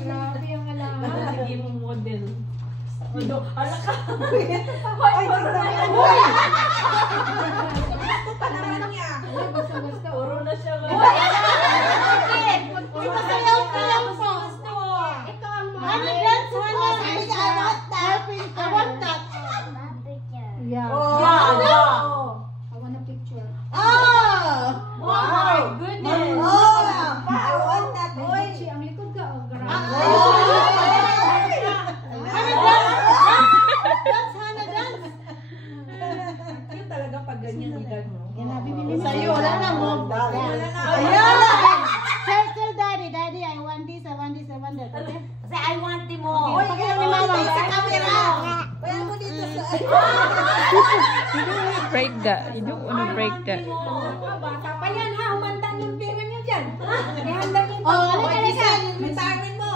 Grabe ang alaman. Hindi mo model. Ala ka. Ay, gusto pa naman niya. Basta-basta. Puro na siya. Sayaw-sayaw po. Ito ang Ano dance? Ano? I want that. Yeah. Oh. I want a picture. Oh! Oh my goodness. Oh, I want that. Oy. Gucci, ang likod ka. Oh, grabe. Dance, Hana, dance. Yun talaga pag ganyan ni Dad, no? Yan na, bibili mo. Sa'yo, wala na mo. Wala na. Ayan! Tell daddy, daddy, I want this, I want this, I want that. Okay? Kasi I want him more. Oy, Pakita ni Mama. sa camera. Kaya mo dito sa... Break that. You don't want to break that. Bata pa yan ha. Umanda yung pera niyo dyan. Ihanda niyo. Oh, ano ka na siya? Retirement mo.